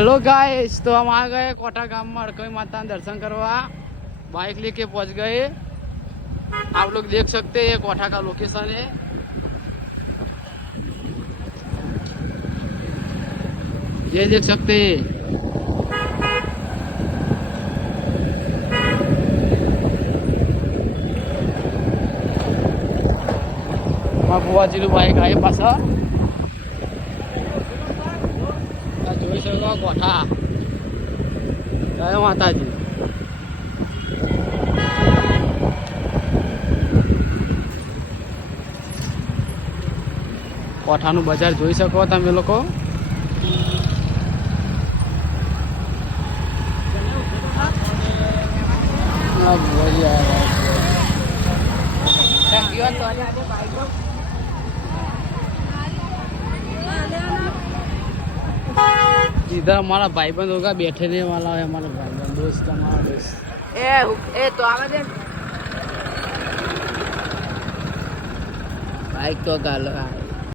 Hello guys, तो हम आ गए कोटा गांव में अड़कई माता दर्शन करवा। बाइक लेके पहुंच गए। आप लोग देख सकते हैं कोटा का लोकेशन है। ये देख सकते हैं। बुआजी बाइक आए पासा જોઈ શકો કોઠા જય માતાજી। કોઠાનું બજાર જોઈ શકો તમે લોકો। इधर हमारा भाईबंद होगा, बैठने वाला है हमारा भाईबंद, दोस्त हमारा दोस्त। ए तो आवाज बाइक तो गाल